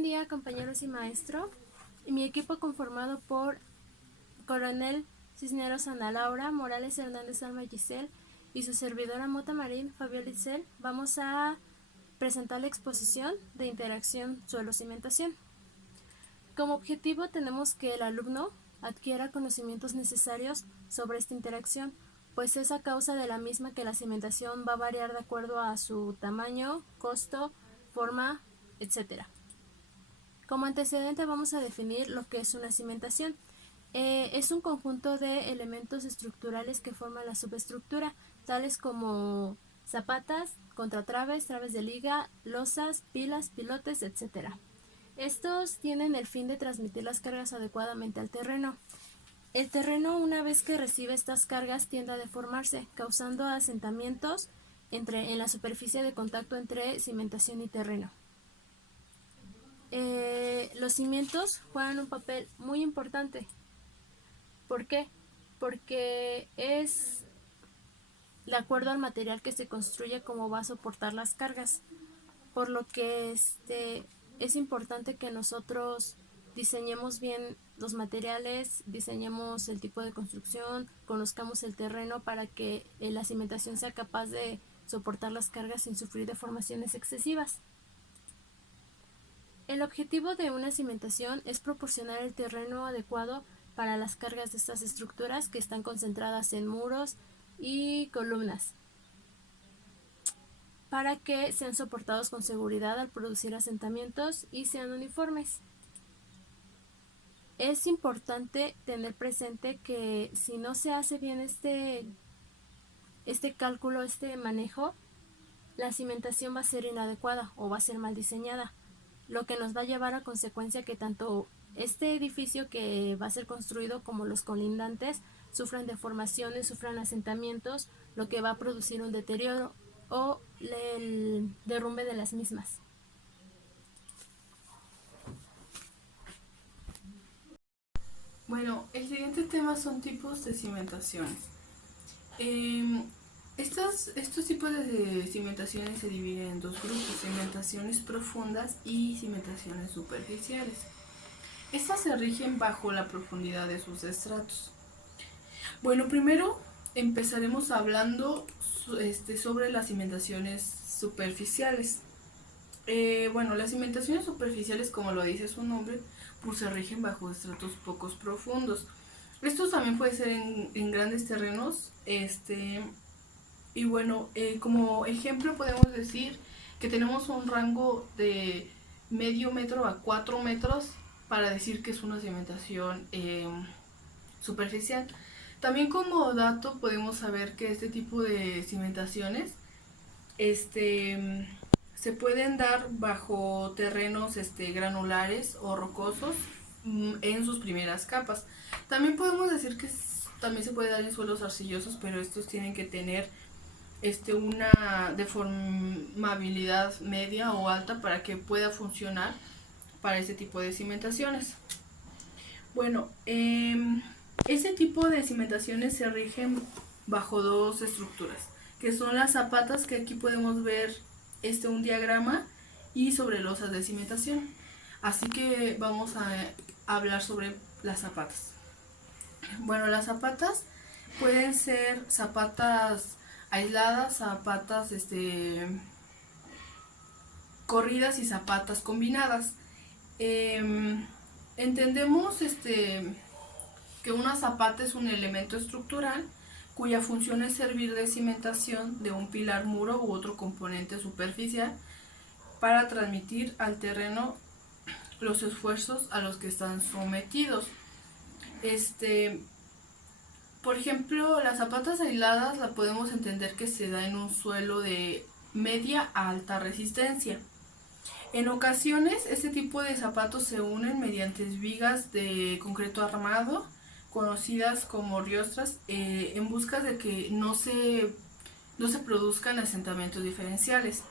buen día, compañeros y maestro. Mi equipo conformado por Coronel Cisneros Ana Laura, Morales Hernández Alma Giselle y su servidora Mota Marín Fabiola Itzel, vamos a presentar la exposición de interacción suelo-cimentación. Como objetivo tenemos que el alumno adquiera conocimientos necesarios sobre esta interacción, pues es a causa de la misma que la cimentación va a variar de acuerdo a su tamaño, costo, forma, etc. Como antecedente vamos a definir lo que es una cimentación. Es un conjunto de elementos estructurales que forman la subestructura, tales como zapatas, contratraves, traves de liga, losas, pilas, pilotes, etc. Estos tienen el fin de transmitir las cargas adecuadamente al terreno. El terreno, una vez que recibe estas cargas, tiende a deformarse, causando asentamientos en la superficie de contacto entre cimentación y terreno. Los cimientos juegan un papel muy importante. ¿Por qué? Porque es de acuerdo al material que se construye como va a soportar las cargas, por lo que es importante que nosotros diseñemos bien los materiales, diseñemos el tipo de construcción, conozcamos el terreno para que la cimentación sea capaz de soportar las cargas sin sufrir deformaciones excesivas. El objetivo de una cimentación es proporcionar el terreno adecuado para las cargas de estas estructuras que están concentradas en muros y columnas, para que sean soportados con seguridad al producir asentamientos y sean uniformes. Es importante tener presente que si no se hace bien este cálculo, este manejo, la cimentación va a ser inadecuada o va a ser mal diseñada, lo que nos va a llevar a consecuencia que tanto este edificio que va a ser construido como los colindantes sufran deformaciones, sufran asentamientos, lo que va a producir un deterioro o el derrumbe de las mismas. Bueno, el siguiente tema son tipos de cimentaciones. Estos tipos de cimentaciones se dividen en dos grupos: cimentaciones profundas y cimentaciones superficiales. Estas se rigen bajo la profundidad de sus estratos. Bueno, primero empezaremos hablando sobre las cimentaciones superficiales. Bueno, las cimentaciones superficiales, como lo dice su nombre, pues se rigen bajo estratos pocos profundos. Estos también pueden ser en grandes terrenos. Y bueno, como ejemplo podemos decir que tenemos un rango de medio metro a 4 metros para decir que es una cimentación superficial. También como dato podemos saber que este tipo de cimentaciones se pueden dar bajo terrenos granulares o rocosos en sus primeras capas. También podemos decir que también se puede dar en suelos arcillosos, pero estos tienen que tener una deformabilidad media o alta para que pueda funcionar para este tipo de cimentaciones. Bueno, este tipo de cimentaciones se rigen bajo dos estructuras, que son las zapatas, que aquí podemos ver un diagrama, y sobre losas de cimentación. Así que vamos a hablar sobre las zapatas. Bueno, las zapatas pueden ser zapatas aisladas, zapatas corridas y zapatas combinadas. Entendemos que una zapata es un elemento estructural cuya función es servir de cimentación de un pilar, muro u otro componente superficial para transmitir al terreno los esfuerzos a los que están sometidos. Por ejemplo, las zapatas aisladas la podemos entender que se da en un suelo de media a alta resistencia. En ocasiones, este tipo de zapatos se unen mediante vigas de concreto armado, conocidas como riostras, en busca de que no se produzcan asentamientos diferenciales.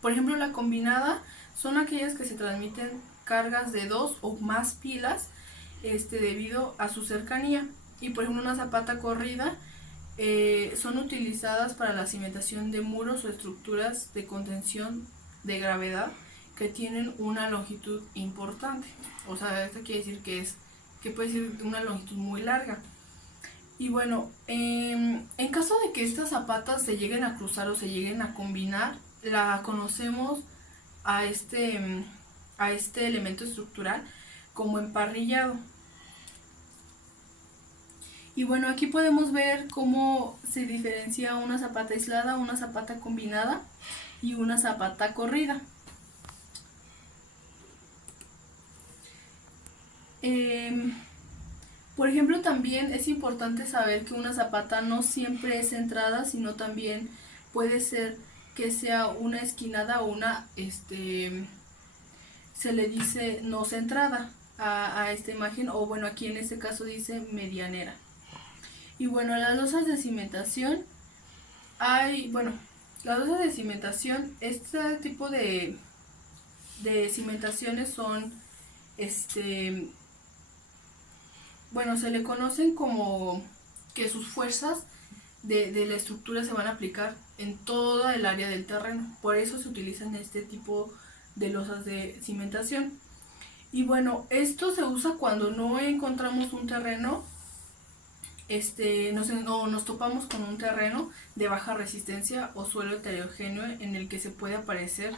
Por ejemplo, la combinada son aquellas que se transmiten cargas de 2 o más pilas debido a su cercanía. Y por ejemplo, una zapata corrida son utilizadas para la cimentación de muros o estructuras de contención de gravedad que tienen una longitud importante. O sea, esto quiere decir que puede ser de una longitud muy larga. Y bueno, en caso de que estas zapatas se lleguen a cruzar o se lleguen a combinar, la conocemos a este elemento estructural como emparrillado. Y bueno, aquí podemos ver cómo se diferencia una zapata aislada, una zapata combinada y una zapata corrida. Por ejemplo, también es importante saber que una zapata no siempre es centrada, sino también puede ser que sea una esquinada o se le dice no centrada a esta imagen, o bueno, aquí en este caso dice medianera. Y bueno, las losas de cimentación, las losas de cimentación, este tipo de cimentaciones son, se le conocen como que sus fuerzas de la estructura se van a aplicar en toda el área del terreno. Por eso se utilizan este tipo de losas de cimentación. Y bueno, esto se usa cuando no encontramos un terreno, nos topamos con un terreno de baja resistencia o suelo heterogéneo en el que se puede aparecer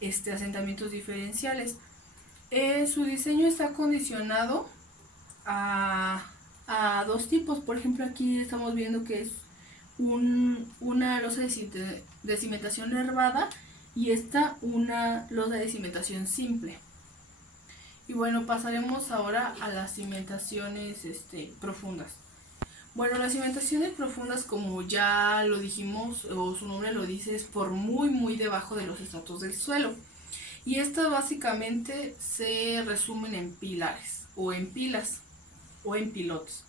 asentamientos diferenciales. Su diseño está condicionado a dos tipos. Por ejemplo, aquí estamos viendo que es una losa de cimentación nervada y esta una losa de cimentación simple. Y bueno, pasaremos ahora a las cimentaciones profundas. Bueno, las cimentaciones profundas, como ya lo dijimos, o su nombre lo dice, es por muy debajo de los estratos del suelo. Y estas básicamente se resumen en pilares, o en pilas, o en pilotes,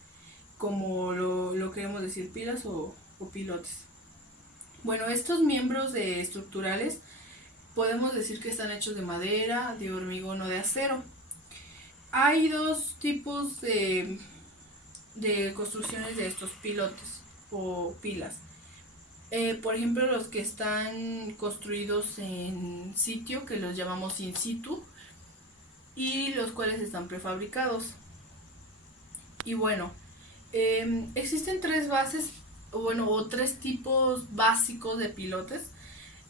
como lo queremos decir, pilas o pilotes. Bueno, estos miembros estructurales podemos decir que están hechos de madera, de hormigón o de acero. Hay dos tipos de construcciones de estos pilotes o pilas. Por ejemplo, los que están construidos en sitio, que los llamamos in situ, y los cuales están prefabricados. Y bueno, existen tres bases, o tres tipos básicos de pilotes,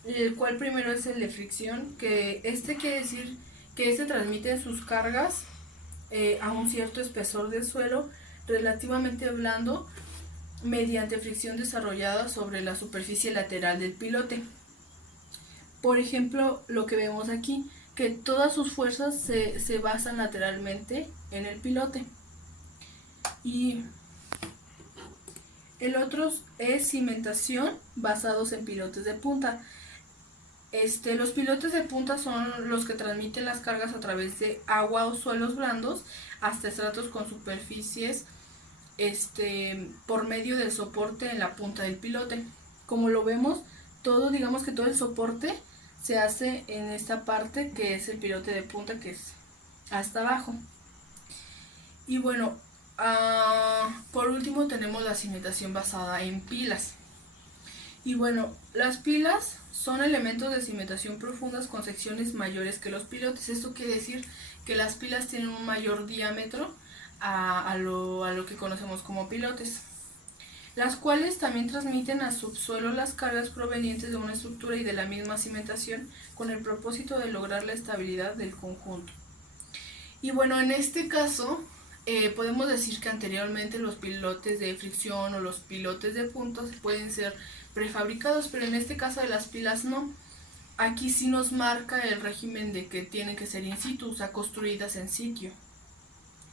el cual primero es el de fricción, que quiere decir que transmite sus cargas a un cierto espesor del suelo relativamente blando mediante fricción desarrollada sobre la superficie lateral del pilote. Por ejemplo, lo que vemos aquí, que todas sus fuerzas se basan lateralmente en el pilote. Y el otro es cimentación basados en pilotes de punta. Los pilotes de punta son los que transmiten las cargas a través de agua o suelos blandos hasta estratos con superficies por medio del soporte en la punta del pilote. Como lo vemos, digamos que todo el soporte se hace en esta parte que es el pilote de punta, que es hasta abajo. Y bueno, por último tenemos la cimentación basada en pilas. Y bueno, las pilas son elementos de cimentación profundas con secciones mayores que los pilotes. Esto quiere decir que las pilas tienen un mayor diámetro a lo que conocemos como pilotes, las cuales también transmiten al subsuelo las cargas provenientes de una estructura y de la misma cimentación con el propósito de lograr la estabilidad del conjunto. Y bueno, en este caso podemos decir que anteriormente los pilotes de fricción o los pilotes de punta pueden ser prefabricados, pero en este caso de las pilas no. Aquí sí nos marca el régimen de que tienen que ser in situ, o sea, construidas en sitio.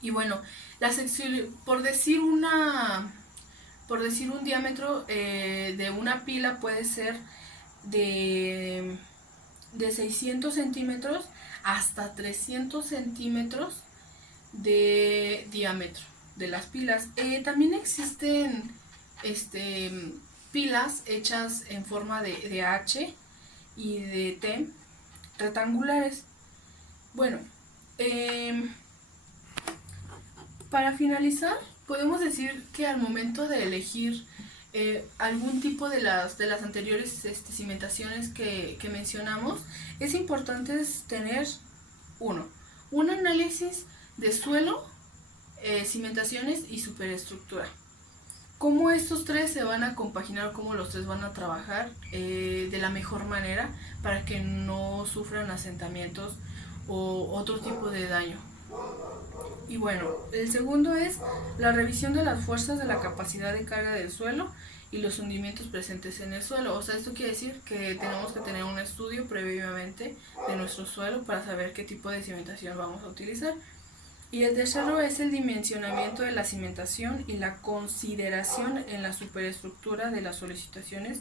Y bueno, la sección, por decir un diámetro de una pila puede ser de 600 centímetros hasta 300 centímetros de diámetro de las pilas. También existen pilas hechas en forma de H y de T, rectangulares. Bueno, para finalizar, podemos decir que al momento de elegir algún tipo de las anteriores cimentaciones que mencionamos, es importante tener un análisis de suelo, cimentaciones y superestructura. Cómo estos tres se van a compaginar, cómo los tres van a trabajar de la mejor manera para que no sufran asentamientos o otro tipo de daño. Y bueno, el segundo es la revisión de las fuerzas de la capacidad de carga del suelo y los hundimientos presentes en el suelo. O sea, esto quiere decir que tenemos que tener un estudio previamente de nuestro suelo para saber qué tipo de cimentación vamos a utilizar. Y el tercero es el dimensionamiento de la cimentación y la consideración en la superestructura de las solicitaciones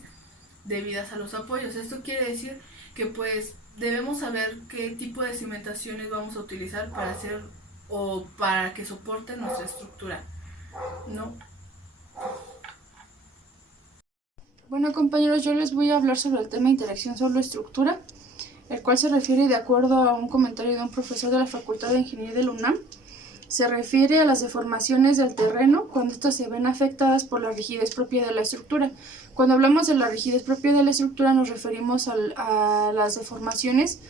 debidas a los apoyos. Esto quiere decir que pues debemos saber qué tipo de cimentaciones vamos a utilizar para hacer o para que soporte nuestra estructura, ¿no? Bueno, compañeros, yo les voy a hablar sobre el tema interacción suelo-estructura, el cual se refiere, de acuerdo a un comentario de un profesor de la Facultad de Ingeniería de la UNAM, se refiere a las deformaciones del terreno cuando estas se ven afectadas por la rigidez propia de la estructura. Cuando hablamos de la rigidez propia de la estructura nos referimos a las deformaciones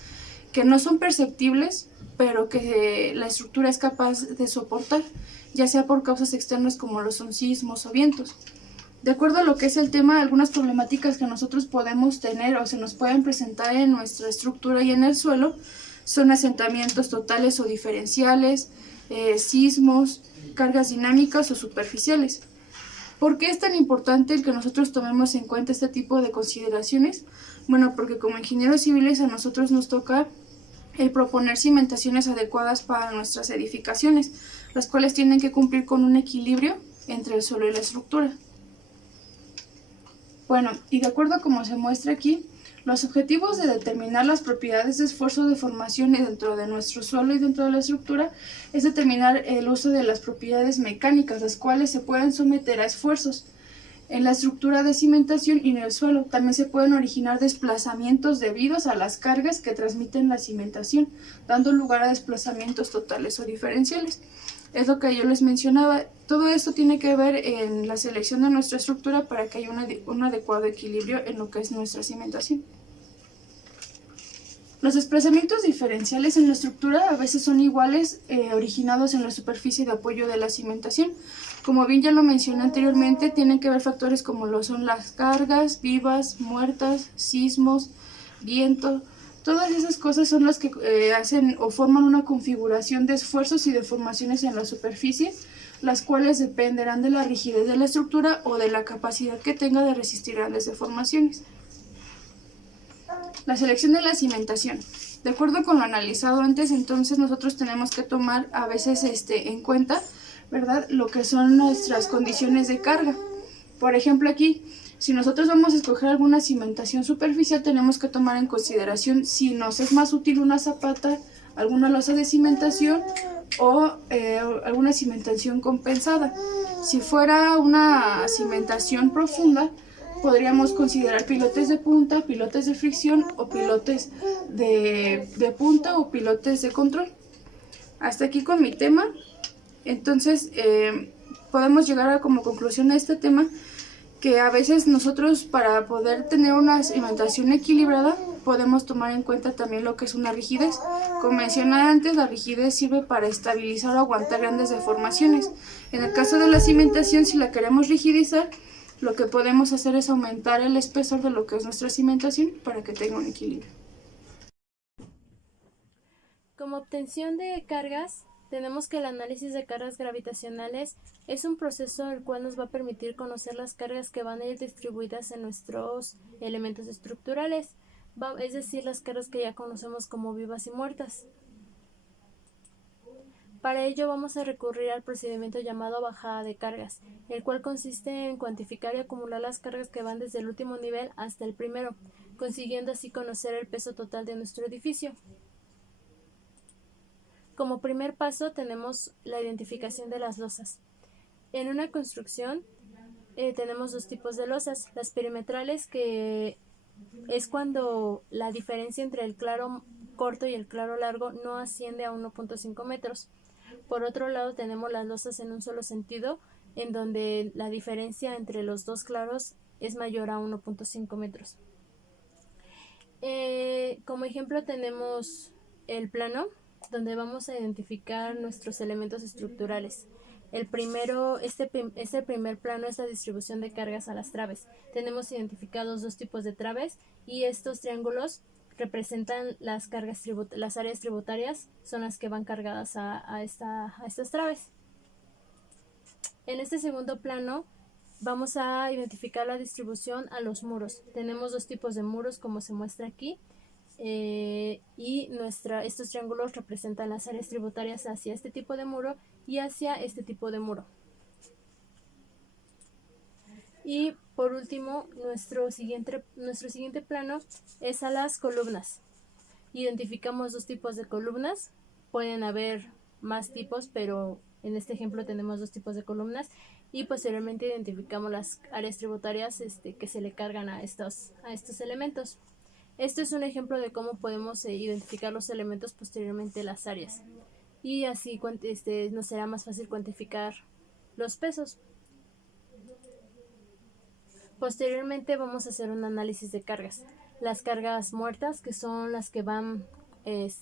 que no son perceptibles, pero que la estructura es capaz de soportar, ya sea por causas externas como lo son sismos o vientos. De acuerdo a lo que es el tema, algunas problemáticas que nosotros podemos tener o se nos pueden presentar en nuestra estructura y en el suelo son asentamientos totales o diferenciales, sismos, cargas dinámicas o superficiales. ¿Por qué es tan importante el que nosotros tomemos en cuenta este tipo de consideraciones? Bueno, porque como ingenieros civiles a nosotros nos toca el proponer cimentaciones adecuadas para nuestras edificaciones, las cuales tienen que cumplir con un equilibrio entre el suelo y la estructura. Bueno, y de acuerdo a como se muestra aquí, los objetivos de determinar las propiedades de esfuerzo de formación dentro de nuestro suelo y dentro de la estructura es determinar el uso de las propiedades mecánicas, las cuales se pueden someter a esfuerzos. En la estructura de cimentación y en el suelo también se pueden originar desplazamientos debidos a las cargas que transmiten la cimentación, dando lugar a desplazamientos totales o diferenciales. Es lo que yo les mencionaba. Todo esto tiene que ver en la selección de nuestra estructura para que haya un adecuado equilibrio en lo que es nuestra cimentación. Los desplazamientos diferenciales en la estructura a veces son iguales, originados en la superficie de apoyo de la cimentación. Como bien ya lo mencioné anteriormente, tienen que ver factores como lo son las cargas vivas, muertas, sismos, viento. Todas esas cosas son las que hacen o forman una configuración de esfuerzos y deformaciones en la superficie, las cuales dependerán de la rigidez de la estructura o de la capacidad que tenga de resistir grandes deformaciones. La selección de la cimentación. De acuerdo con lo analizado antes, entonces nosotros tenemos que tomar a veces en cuenta, ¿verdad?, lo que son nuestras condiciones de carga. Por ejemplo, aquí, si nosotros vamos a escoger alguna cimentación superficial, tenemos que tomar en consideración si nos es más útil una zapata, alguna losa de cimentación o alguna cimentación compensada. Si fuera una cimentación profunda, podríamos considerar pilotes de punta, pilotes de fricción o pilotes de punta o pilotes de control. Hasta aquí con mi tema. Entonces, podemos llegar a como conclusión a este tema que a veces nosotros, para poder tener una cimentación equilibrada, podemos tomar en cuenta también lo que es una rigidez. Como mencioné antes, la rigidez sirve para estabilizar o aguantar grandes deformaciones. En el caso de la cimentación, si la queremos rigidizar, lo que podemos hacer es aumentar el espesor de lo que es nuestra cimentación para que tenga un equilibrio. Como obtención de cargas, tenemos que el análisis de cargas gravitacionales es un proceso el cual nos va a permitir conocer las cargas que van a ir distribuidas en nuestros elementos estructurales, es decir, las cargas que ya conocemos como vivas y muertas. Para ello vamos a recurrir al procedimiento llamado bajada de cargas, el cual consiste en cuantificar y acumular las cargas que van desde el último nivel hasta el primero, consiguiendo así conocer el peso total de nuestro edificio. Como primer paso tenemos la identificación de las losas. En una construcción tenemos dos tipos de losas, las perimetrales, que es cuando la diferencia entre el claro corto y el claro largo no asciende a 1.5 metros. Por otro lado tenemos las losas en un solo sentido, en donde la diferencia entre los dos claros es mayor a 1.5 metros. Como ejemplo tenemos el plano, donde vamos a identificar nuestros elementos estructurales. Este primer plano es la distribución de cargas a las traves. Tenemos identificados dos tipos de traves y estos triángulos representan las áreas tributarias, son las que van cargadas a estas traves. En este segundo plano vamos a identificar la distribución a los muros. Tenemos dos tipos de muros como se muestra aquí. Y estos triángulos representan las áreas tributarias hacia este tipo de muro y hacia este tipo de muro. Y por último, nuestro siguiente plano es a las columnas. Identificamos dos tipos de columnas. Pueden haber más tipos, pero en este ejemplo tenemos dos tipos de columnas. Y posteriormente identificamos las áreas tributarias que se le cargan a estos elementos. Este es un ejemplo de cómo podemos identificar los elementos, posteriormente las áreas. Y así nos será más fácil cuantificar los pesos. Posteriormente vamos a hacer un análisis de cargas. Las cargas muertas, que son las que van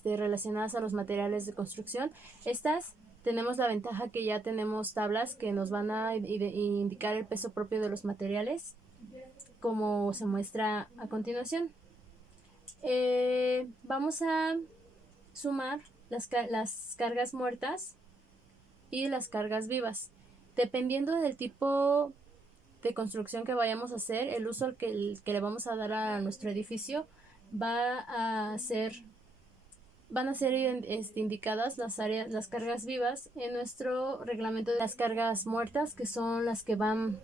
relacionadas a los materiales de construcción. Estas tenemos la ventaja que ya tenemos tablas que nos van a indicar el peso propio de los materiales, como se muestra a continuación. Vamos a sumar las cargas muertas y las cargas vivas. Dependiendo del tipo de construcción que vayamos a hacer, el uso que le vamos a dar a nuestro edificio van a ser indicadas las cargas vivas en nuestro reglamento de las cargas muertas, que son las que van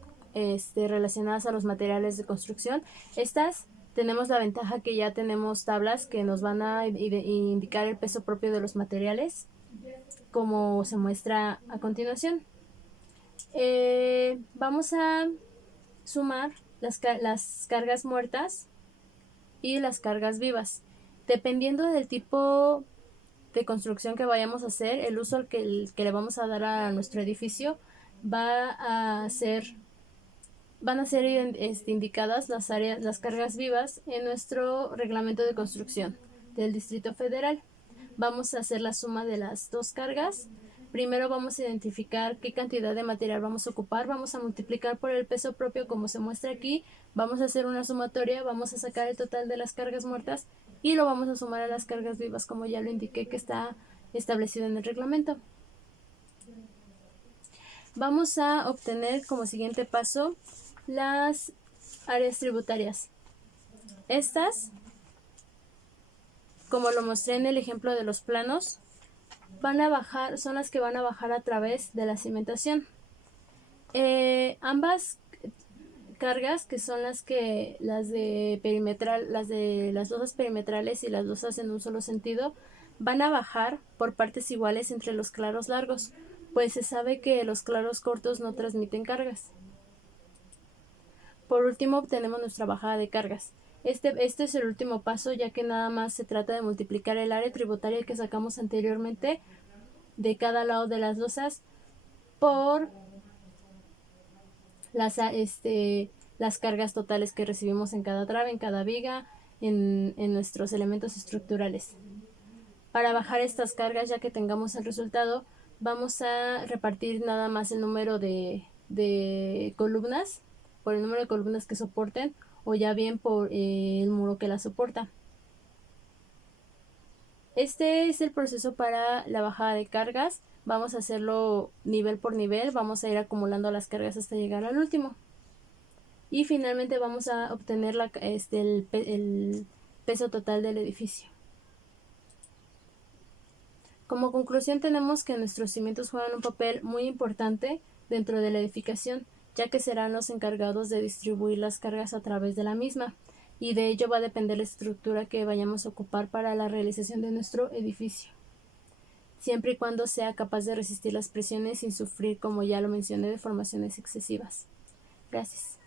relacionadas a los materiales de construcción. Estas tenemos la ventaja que ya tenemos tablas que nos van a indicar el peso propio de los materiales, como se muestra a continuación. Vamos a sumar las cargas muertas y las cargas vivas. Dependiendo del tipo de construcción que vayamos a hacer, el uso que le vamos a dar a nuestro edificio van a ser indicadas las cargas vivas en nuestro reglamento de construcción del Distrito Federal. Vamos a hacer la suma de las dos cargas. Primero vamos a identificar qué cantidad de material vamos a ocupar. Vamos a multiplicar por el peso propio como se muestra aquí. Vamos a hacer una sumatoria. Vamos a sacar el total de las cargas muertas y lo vamos a sumar a las cargas vivas, como ya lo indiqué que está establecido en el reglamento. Vamos a obtener como siguiente paso las áreas tributarias. Estas, como lo mostré en el ejemplo de los planos, son las que van a bajar a través de la cimentación. Ambas cargas, que son las de las losas perimetrales y las losas en un solo sentido, van a bajar por partes iguales entre los claros largos, pues se sabe que los claros cortos no transmiten cargas. Por último, obtenemos nuestra bajada de cargas. Este es el último paso, ya que nada más se trata de multiplicar el área tributaria que sacamos anteriormente de cada lado de las losas por las cargas totales que recibimos en cada trave, en cada viga, en nuestros elementos estructurales. Para bajar estas cargas, ya que tengamos el resultado, vamos a repartir nada más el número de columnas por el número de columnas que soporten, o ya bien por el muro que la soporta. Este es el proceso para la bajada de cargas. Vamos a hacerlo nivel por nivel, vamos a ir acumulando las cargas hasta llegar al último. Y finalmente vamos a obtener el peso total del edificio. Como conclusión, tenemos que nuestros cimientos juegan un papel muy importante dentro de la edificación, ya que serán los encargados de distribuir las cargas a través de la misma, y de ello va a depender la estructura que vayamos a ocupar para la realización de nuestro edificio, siempre y cuando sea capaz de resistir las presiones sin sufrir, como ya lo mencioné, deformaciones excesivas. Gracias.